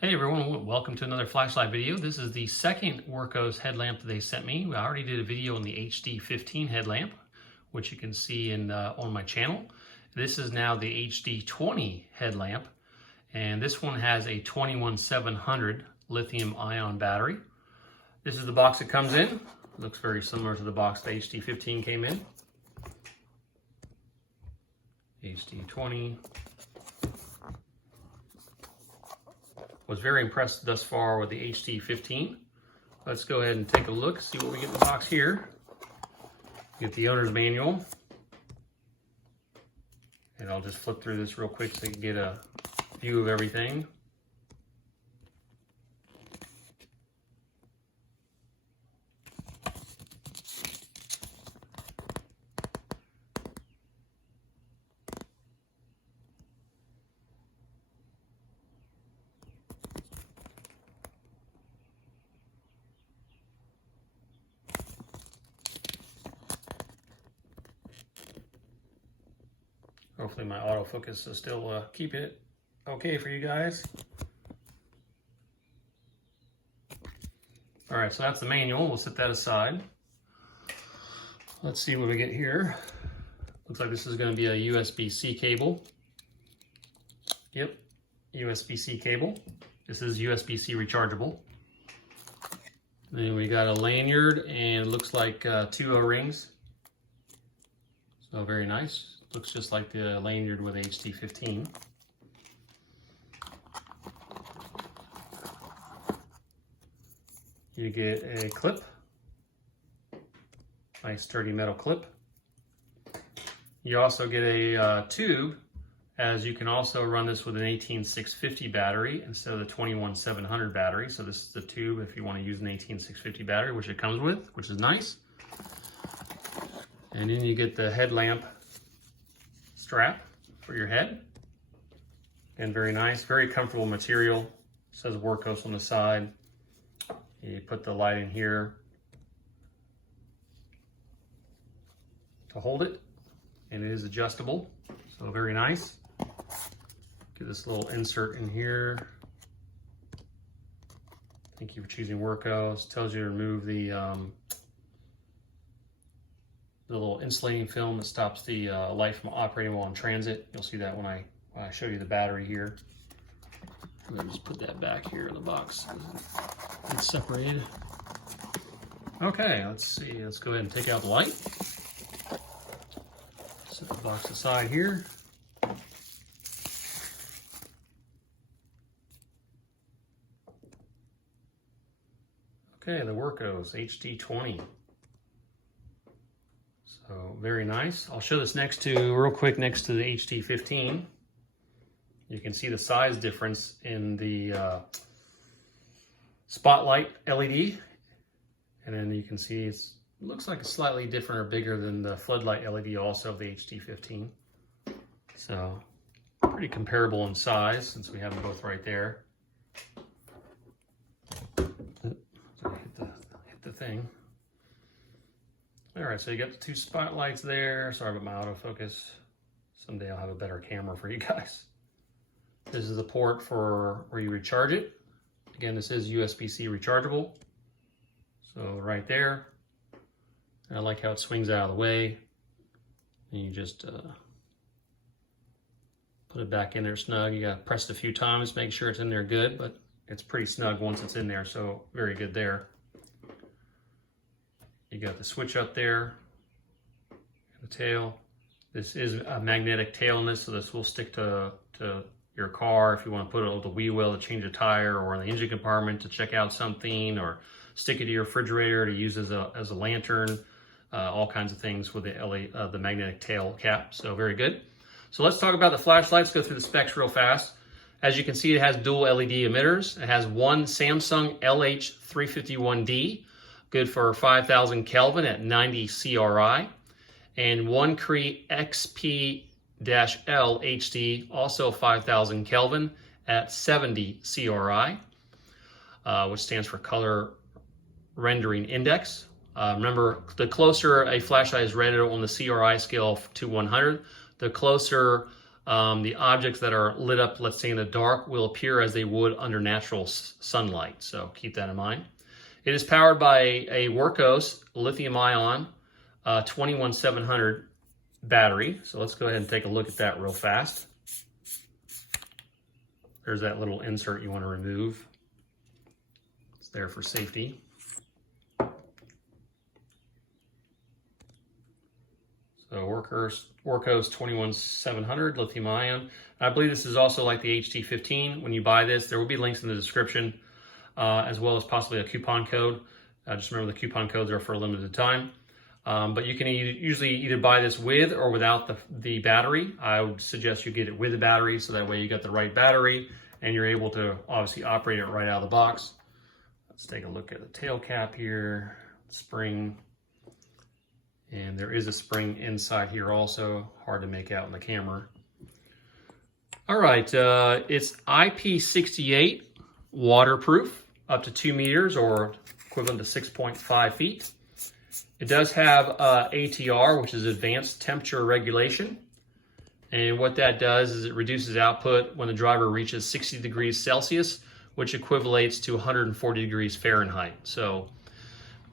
Hey everyone, welcome to another flashlight video. This is the second Wurkkos headlamp that they sent me. I already did a video on the HD15 headlamp, which you can see on my channel. This is now the HD20 headlamp, and this one has a 21700 lithium-ion battery. This is the box it comes in. It looks very similar to the box the HD15 came in. HD20. Was very impressed thus far with the HD15. Let's go ahead and take a look, see what we get in the box here. Get the owner's manual. And I'll just flip through this real quick so you can get a view of everything. Hopefully my autofocus is still keeping it okay for you guys. All right, so that's the manual. We'll set that aside. Let's see what we get here. Looks like this is going to be a USB-C cable. Yep, USB-C cable. This is USB-C rechargeable. Then we got a lanyard and it looks like 2 O-rings. So very nice. Looks just like the lanyard with HD15. You get a clip, nice sturdy metal clip. You also get a tube, as you can also run this with an 18650 battery instead of the 21700 battery. So this is the tube if you want to use an 18650 battery, which it comes with, which is nice. And then you get the headlamp strap for your head, and very nice, very comfortable material. It says Wurkkos on the side. You put the light in here to hold it, and it is adjustable, so very nice. Get this little insert in here. Thank you for choosing Wurkkos. Tells you to remove the little insulating film that stops the light from operating while in transit. You'll see that when I show you the battery here. Let me just put that back here in the box. It's separated. Okay, let's see. Let's go ahead and take out the light. Set the box aside here. Okay, the Wurkkos HD20. So very nice. I'll show this real quick next to the HD15. You can see the size difference in the spotlight LED. And then you can see it looks like it's slightly different or bigger than the floodlight LED also of the HD15. So pretty comparable in size since we have them both right there. Sorry, hit the thing. All right, so you got the 2 spotlights there. Sorry about my autofocus. Someday I'll have a better camera for you guys. This is the port for where you recharge it. Again, this is USB-C rechargeable. So right there. And I like how it swings out of the way. And you just put it back in there snug. You gotta press it a few times, make sure it's in there good, but it's pretty snug once it's in there, so very good there. You got the switch up there, and the tail. This is a magnetic tail in this, so this will stick to your car if you want to put it on the wheel well to change a tire, or in the engine compartment to check out something, or stick it to your refrigerator to use as a lantern, all kinds of things with the magnetic tail cap, so very good. So let's talk about the flashlights, go through the specs real fast. As you can see, it has dual LED emitters. It has one Samsung LH351D, good for 5,000 Kelvin at 90 CRI, and one Cree XP-L HD, also 5,000 Kelvin at 70 CRI, which stands for Color Rendering Index. Remember, the closer a flashlight is rated on the CRI scale to 100, the closer the objects that are lit up, let's say in the dark, will appear as they would under natural sunlight. So keep that in mind. It is powered by a Wurkkos lithium-ion 21700 battery. So let's go ahead and take a look at that real fast. There's that little insert you want to remove. It's there for safety. So Wurkkos 21700 lithium-ion. I believe this is also like the HD15. When you buy this, there will be links in the description, as well as possibly a coupon code. Just remember the coupon codes are for a limited time. But you can usually either buy this with or without the battery. I would suggest you get it with the battery, so that way you got the right battery and you're able to obviously operate it right out of the box. Let's take a look at the tail cap here, spring. And there is a spring inside here also, hard to make out in the camera. All right, it's IP68 waterproof, up to 2 meters or equivalent to 6.5 feet. It does have ATR, which is advanced temperature regulation. And what that does is it reduces output when the driver reaches 60 degrees Celsius, which equivalates to 140 degrees Fahrenheit. So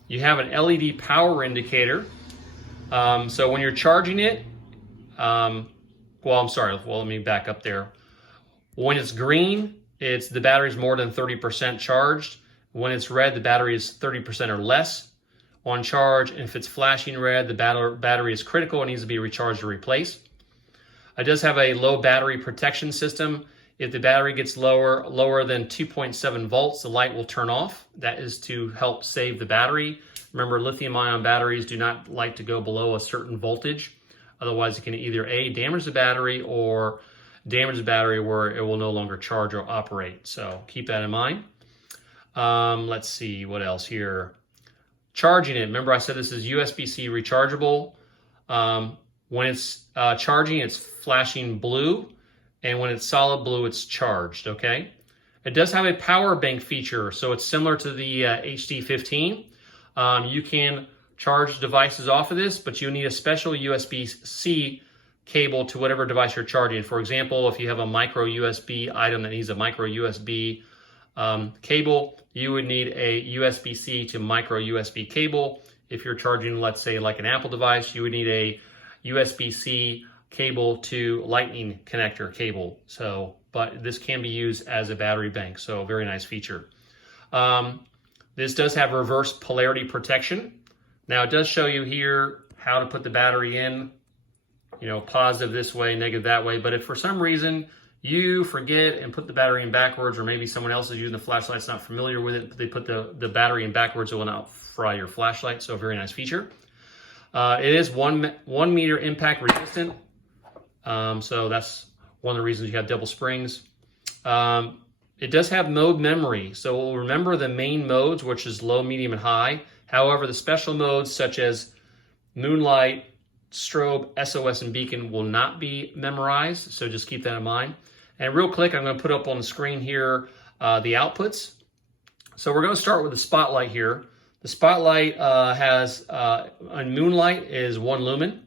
you have an LED power indicator. So when you're charging it, let me back up there. When it's green, the battery's more than 30% charged. When it's red, the battery is 30% or less on charge. And if it's flashing red, the battery is critical and needs to be recharged or replaced. It does have a low battery protection system. If the battery gets lower than 2.7 volts, the light will turn off. That is to help save the battery. Remember, lithium-ion batteries do not like to go below a certain voltage. Otherwise, it can either A, damage the battery, or damage the battery where it will no longer charge or operate. So keep that in mind. Let's see, what else here? Charging it. Remember, I said this is USB-C rechargeable. When it's charging, it's flashing blue. And when it's solid blue, it's charged, okay? It does have a power bank feature, so it's similar to the HD15. You can charge devices off of this, but you need a special USB-C cable to whatever device you're charging. For example, if you have a micro USB item that needs a micro USB cable, you would need a USB-C to micro USB cable. If you're charging, let's say, like an Apple device, you would need a USB-C cable to lightning connector cable. So, but this can be used as a battery bank, so very nice feature. This does have reverse polarity protection. Now it does show you here how to put the battery in, positive this way, negative that way. But if for some reason you forget and put the battery in backwards, or maybe someone else is using the flashlight, is not familiar with it, but they put the battery in backwards, it will not fry your flashlight. So a very nice feature. It is 1 meter impact resistant. So that's one of the reasons you have double springs. It does have mode memory, so we'll remember the main modes, which is low, medium, and high. However, the special modes such as moonlight, strobe, SOS, and beacon will not be memorized, so just keep that in mind. And real quick, I'm going to put up on the screen here the outputs. So we're going to start with the spotlight here. The spotlight has, on moonlight, is 1 lumen.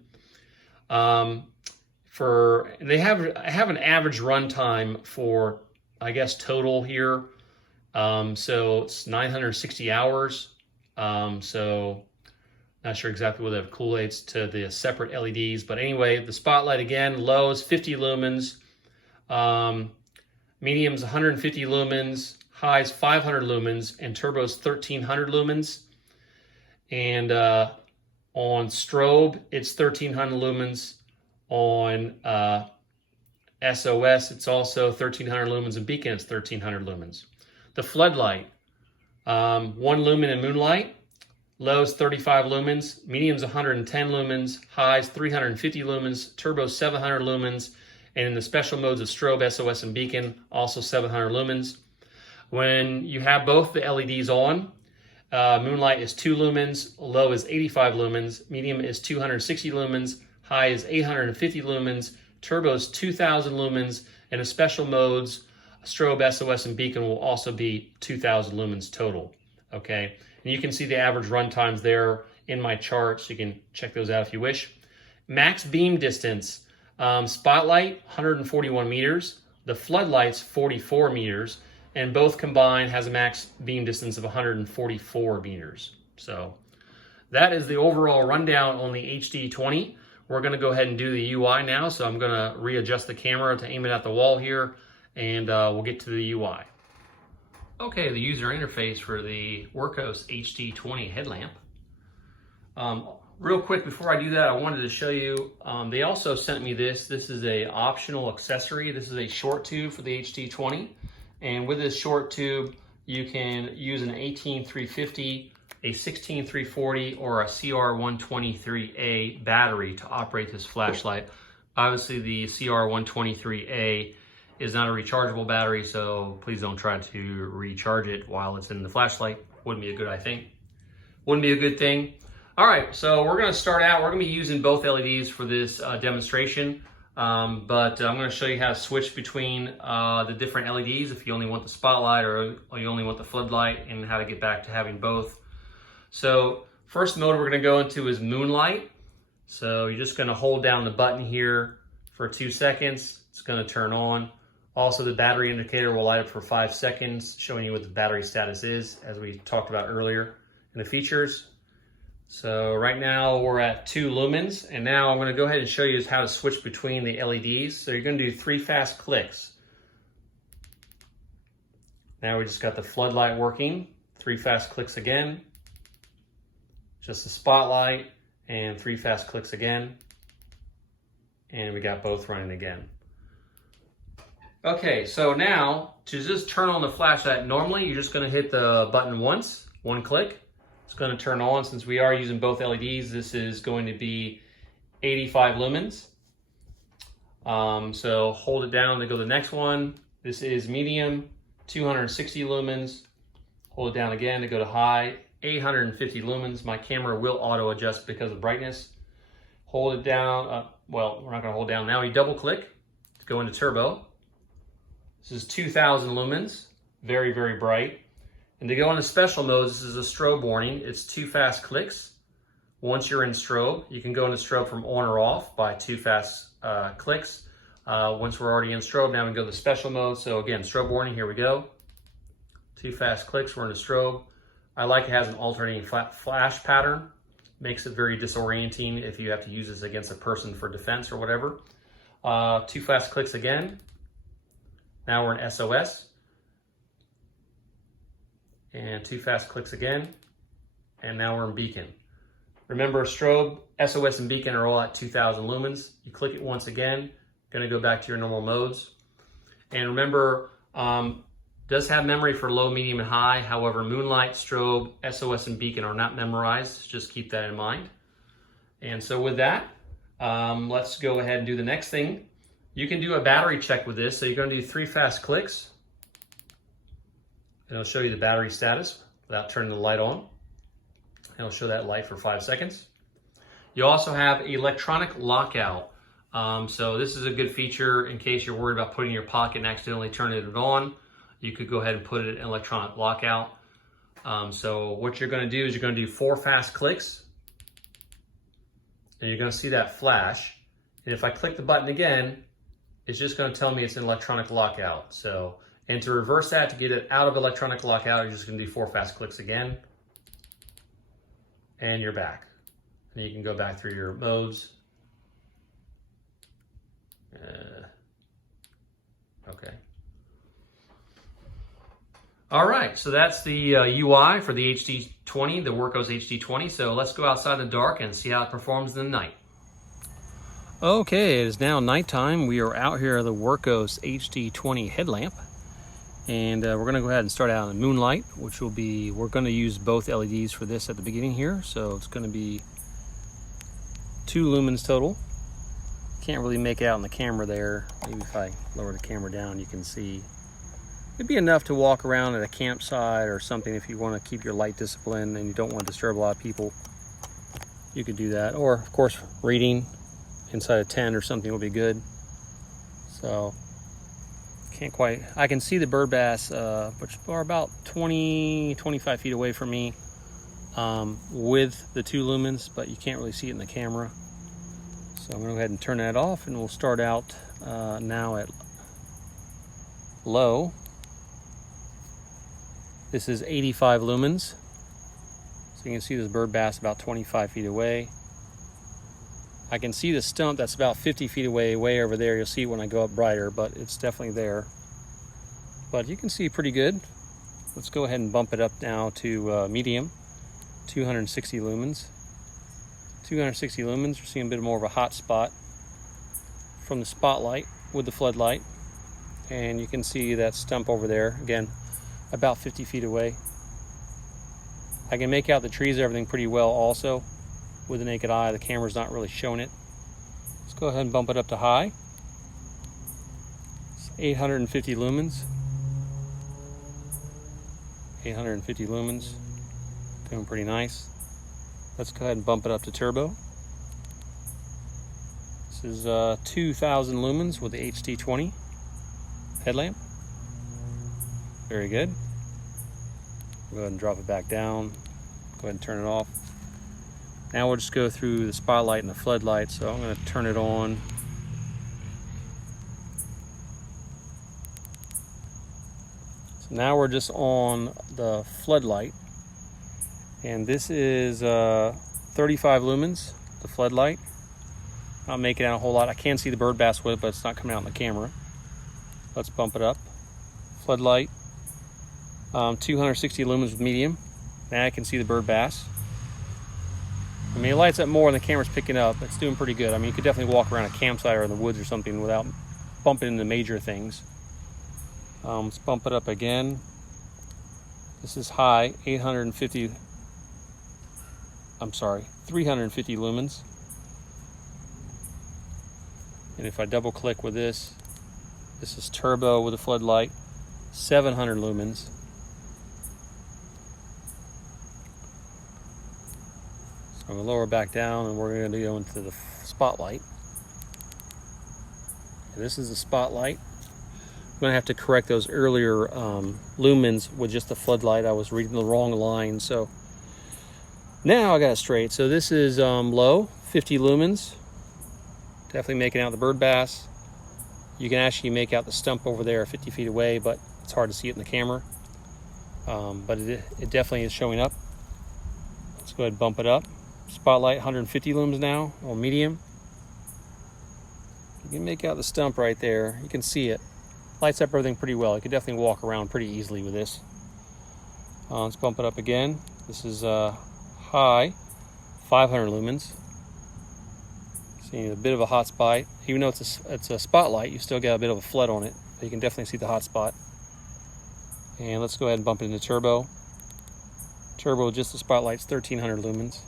They have an average runtime for, I guess, total here. So it's 960 hours. So not sure exactly what that correlates to the separate LEDs, but anyway, the spotlight again, low is 50 lumens, medium's 150 lumens, highs 500 lumens, and turbo's 1300 lumens. And on strobe, it's 1300 lumens. On SOS, it's also 1300 lumens, and beacon, it's 1300 lumens. The floodlight, 1 lumen in moonlight, lows 35 lumens, mediums 110 lumens, highs 350 lumens, turbo 700 lumens, and in the special modes of strobe, SOS, and beacon, also 700 lumens. When you have both the LEDs on, moonlight is 2 lumens, low is 85 lumens, medium is 260 lumens, high is 850 lumens, turbo is 2000 lumens, and the special modes, strobe, SOS, and beacon will also be 2000 lumens total, okay? And you can see the average run times there in my chart, so you can check those out if you wish. Max beam distance, Spotlight, 141 meters. The floodlight's 44 meters. And both combined has a max beam distance of 144 meters. So that is the overall rundown on the HD20. We're going to go ahead and do the UI now. So I'm going to readjust the camera to aim it at the wall here, and we'll get to the UI. Okay, the user interface for the Wurkkos HD20 headlamp. Real quick before I do that, I wanted to show you, they also sent me this. This is a optional accessory. This is a short tube for the HD20. And with this short tube, you can use an 18350, a 16340, or a CR123A battery to operate this flashlight. Obviously, the CR123A is not a rechargeable battery, so please don't try to recharge it while it's in the flashlight. Wouldn't be a good, I think. Wouldn't be a good thing. All right, so we're gonna start out. We're gonna be using both LEDs for this demonstration, but I'm gonna show you how to switch between the different LEDs if you only want the spotlight or you only want the floodlight, and how to get back to having both. So first mode we're gonna go into is moonlight. So you're just gonna hold down the button here for 2 seconds. It's gonna turn on. Also, the battery indicator will light up for 5 seconds, showing you what the battery status is, as we talked about earlier in the features. So right now we're at 2 lumens, and now I'm going to go ahead and show you how to switch between the LEDs. So you're going to do 3 fast clicks. Now we just got the floodlight working. 3 fast clicks again. Just the spotlight, and 3 fast clicks again. And we got both running again. Okay, so now to just turn on the flashlight, normally you're just going to hit the button once, 1 click. It's going to turn on. Since we are using both LEDs, this is going to be 85 lumens. So hold it down to go to the next one. This is medium, 260 lumens. Hold it down again to go to high, 850 lumens. My camera will auto adjust because of brightness. Hold it down. Well, we're not going to hold down. Now we double click to go into turbo. This is 2000 lumens, very, very bright. And to go into special mode, this is a strobe warning. It's 2 fast clicks. Once you're in strobe, you can go into strobe from on or off by 2 fast clicks. Once we're already in strobe, now we can go to special mode. So again, strobe warning, here we go. 2 fast clicks, we're into strobe. I like it has an alternating flash pattern. Makes it very disorienting if you have to use this against a person for defense or whatever. 2 fast clicks again. Now we're in SOS. And 2 fast clicks again. And now we're in beacon. Remember, strobe, SOS, and beacon are all at 2000 lumens. You click it once again, gonna go back to your normal modes. And remember, does have memory for low, medium, and high. However, moonlight, strobe, SOS, and beacon are not memorized. Just keep that in mind. And so with that, let's go ahead and do the next thing. You can do a battery check with this. So you're going to do 3 fast clicks. And it'll show you the battery status without turning the light on. And it'll show that light for 5 seconds. You also have electronic lockout. So this is a good feature in case you're worried about putting it in your pocket and accidentally turning it on. You could go ahead and put it in electronic lockout. So what you're going to do is you're going to do 4 fast clicks. And you're going to see that flash. And if I click the button again, it's just going to tell me it's in electronic lockout. So, and to reverse that, to get it out of electronic lockout, you're just going to do 4 fast clicks again. And you're back. And you can go back through your modes. Okay. All right, so that's the UI for the HD20, the Wurkkos HD20. So let's go outside in the dark and see how it performs in the night. Okay, it is now nighttime. We are out here at the Wurkkos HD20 headlamp. And we're gonna go ahead and start out in moonlight, which will be, we're gonna use both LEDs for this at the beginning here. So it's gonna be 2 lumens total. Can't really make out in the camera there. Maybe if I lower the camera down, you can see. It'd be enough to walk around at a campsite or something if you want to keep your light discipline and you don't want to disturb a lot of people. You could do that. Or, of course, reading inside a tent or something will be good. So, can't quite... I can see the bird bass, which are about 20-25 feet away from me with the 2 lumens, but you can't really see it in the camera. So I'm going to go ahead and turn that off, and we'll start out now at low. This is 85 lumens. So you can see this bird bass about 25 feet away. I can see the stump that's about 50 feet away, way over there. You'll see it when I go up brighter, but it's definitely there. But you can see pretty good. Let's go ahead and bump it up now to medium, 260 lumens. 260 lumens, we're seeing a bit more of a hot spot from the spotlight with the floodlight. And you can see that stump over there, again, about 50 feet away. I can make out the trees and everything pretty well also with the naked eye. The camera's not really showing it. Let's go ahead and bump it up to high. It's 850 lumens. 850 lumens, doing pretty nice. Let's go ahead and bump it up to turbo. This is 2000 lumens with the HD20 headlamp. Very good. Go ahead and drop it back down. Go ahead and turn it off. Now we'll just go through the spotlight and the floodlight. So I'm going to turn it on. So now we're just on the floodlight. And this is 35 lumens, the floodlight. Not making out a whole lot. I can see the bird bass with it, but it's not coming out in the camera. Let's bump it up. Floodlight, 260 lumens with medium. Now I can see the bird bass. I mean, it lights up more than the camera's picking up. It's doing pretty good. I mean, you could definitely walk around a campsite or in the woods or something without bumping into major things. Let's bump it up again. This is high, 350 lumens. And if I double click with this, this is turbo with a floodlight, 700 lumens. So I'm going to lower back down, and we're going to go into the spotlight. And this is the spotlight. I'm going to have to correct those earlier lumens with just the floodlight. I was reading the wrong line, so now I got it straight. So this is low, 50 lumens. Definitely making out the bird bass. You can actually make out the stump over there 50 feet away, but it's hard to see it in the camera. But it definitely is showing up. Let's go ahead and bump it up. Spotlight, 150 lumens now, or medium. You can make out the stump right there. You can see it. Lights up everything pretty well. You can definitely walk around pretty easily with this. Let's bump it up again. This is high, 500 lumens. Seeing a bit of a hot spot. Even though it's a spotlight, you still got a bit of a flood on it, but you can definitely see the hot spot. And let's go ahead and bump it into turbo. Turbo, just the spotlight's 1300 lumens.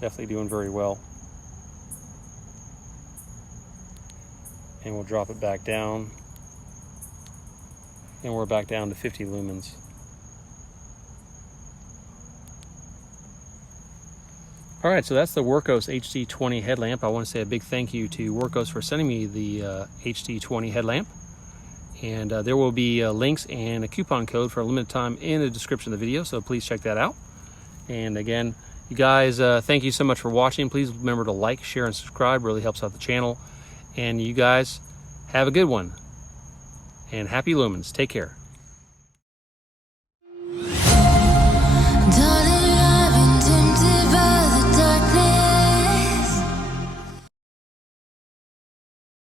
Definitely doing very well. And we'll drop it back down. And we're back down to 50 lumens. All right, so that's the Wurkkos HD20 headlamp. I want to say a big thank you to Wurkkos for sending me the HD20 headlamp. And there will be links and a coupon code for a limited time in the description of the video, so please check that out. And again, you guys, thank you so much for watching. Please remember to like, share, and subscribe. Really helps out the channel. And you guys have a good one. And happy lumens. Take care.